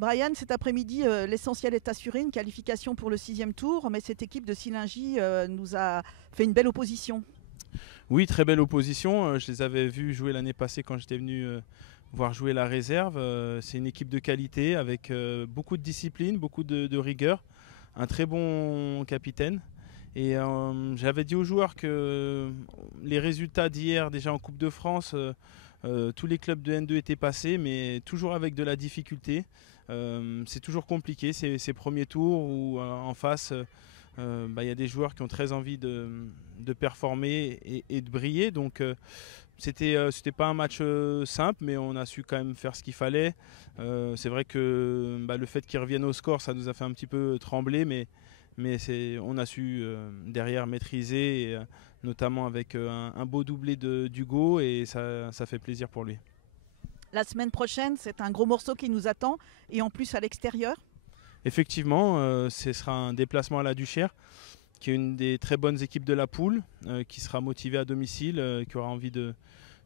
Brian, cet après-midi, l'essentiel est assuré, une qualification pour le 6e tour, mais cette équipe de Sillingy nous a fait une belle opposition. Oui, très belle opposition. Je les avais vus jouer l'année passée quand j'étais venu voir jouer la réserve. C'est une équipe de qualité avec beaucoup de discipline, beaucoup de rigueur, un très bon capitaine. Et j'avais dit aux joueurs que les résultats d'hier, déjà en Coupe de France, tous les clubs de N2 étaient passés, mais toujours avec de la difficulté. C'est toujours compliqué ces premiers tours où en face, y a des joueurs qui ont très envie de performer et de briller. Donc c'était pas un match simple, mais on a su quand même faire ce qu'il fallait. C'est vrai que le fait qu'ils reviennent au score, ça nous a fait un petit peu trembler, mais on a su derrière maîtriser, et, notamment avec un beau doublé d'Hugo, et ça fait plaisir pour lui. La semaine prochaine, c'est un gros morceau qui nous attend, et en plus à l'extérieur. Effectivement, ce sera un déplacement à la Duchère, qui est une des très bonnes équipes de la poule, qui sera motivée à domicile, qui aura envie de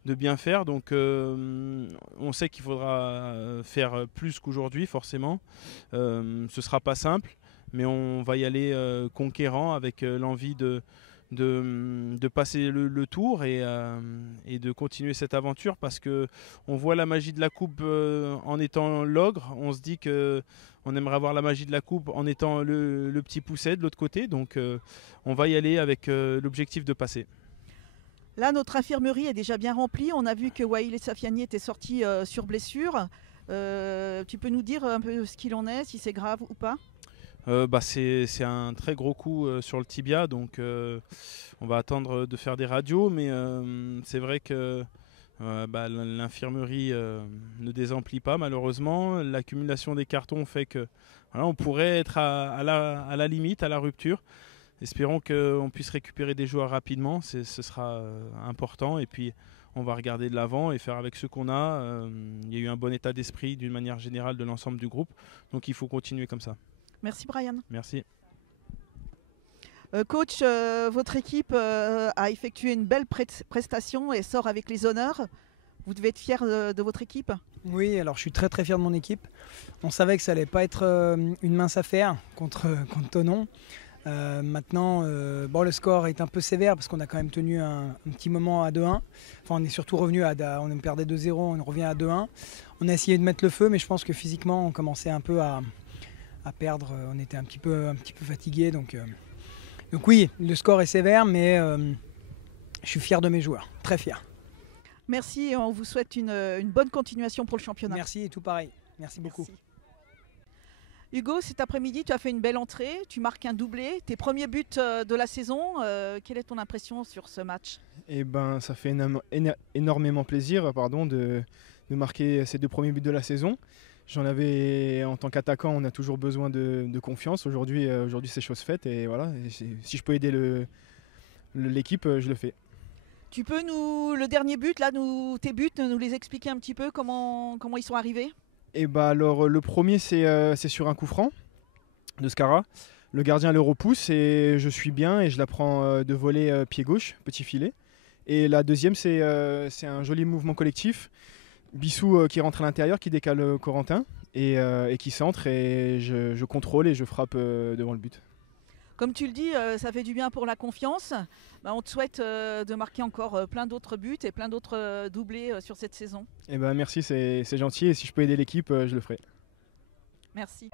bien faire. Donc on sait qu'il faudra faire plus qu'aujourd'hui, forcément. Ce ne sera pas simple, mais on va y aller conquérant, avec l'envie de passer le tour et de continuer cette aventure, parce qu'on voit la magie de la coupe en étant l'ogre. On se dit qu'on aimerait avoir la magie de la coupe en étant le petit pousset de l'autre côté. Donc on va y aller avec l'objectif de passer. Là, notre infirmerie est déjà bien remplie. On a vu que Waïl Safiani était sorti sur blessure. Tu peux nous dire un peu ce qu'il en est, si c'est grave ou pas ? C'est un très gros coup sur le tibia, donc on va attendre de faire des radios, mais c'est vrai que l'infirmerie ne désemplit pas, malheureusement. L'accumulation des cartons fait que on pourrait être à la limite, à la rupture. Espérons qu'on puisse récupérer des joueurs rapidement, ce sera important, et puis on va regarder de l'avant et faire avec ce qu'on a. Il y a eu un bon état d'esprit d'une manière générale de l'ensemble du groupe, donc il faut continuer comme ça. Merci Brian. Merci. Coach, votre équipe a effectué une belle prestation et sort avec les honneurs. Vous devez être fier de votre équipe ? Oui, alors je suis très très fier de mon équipe. On savait que ça allait pas être une mince affaire contre Thonon. Maintenant, le score est un peu sévère parce qu'on a quand même tenu un petit moment à 2-1. Enfin, on est surtout revenu on perdait 2-0, on revient à 2-1. On a essayé de mettre le feu, mais je pense que physiquement, on commençait un peu à perdre. On était un petit peu fatigué, donc oui, le score est sévère, mais je suis fier de mes joueurs, très fier. Merci, et on vous souhaite une bonne continuation pour le championnat. Merci, et tout pareil. Merci beaucoup. Hugo, cet après-midi, tu as fait une belle entrée, tu marques un doublé, tes premiers buts de la saison. Quelle est ton impression sur ce match ? Ça fait énormément plaisir de marquer ces 2 premiers buts de la saison. J'en avais, en tant qu'attaquant, on a toujours besoin de confiance. Aujourd'hui, c'est chose faite, et voilà. Et si je peux aider l'équipe, je le fais. Tu peux le dernier but, là, tes buts, nous les expliquer un petit peu comment ils sont arrivés ? Alors, le premier, c'est sur un coup franc de Skara. Le gardien le repousse et je suis bien et je la prends de volet pied gauche, petit filet. Et la deuxième, c'est un joli mouvement collectif. Bissou qui rentre à l'intérieur, qui décale Corentin et qui centre, et je contrôle et je frappe devant le but. Comme tu le dis, ça fait du bien pour la confiance. On te souhaite de marquer encore plein d'autres buts et plein d'autres doublés sur cette saison. Merci, c'est gentil, et si je peux aider l'équipe, je le ferai. Merci.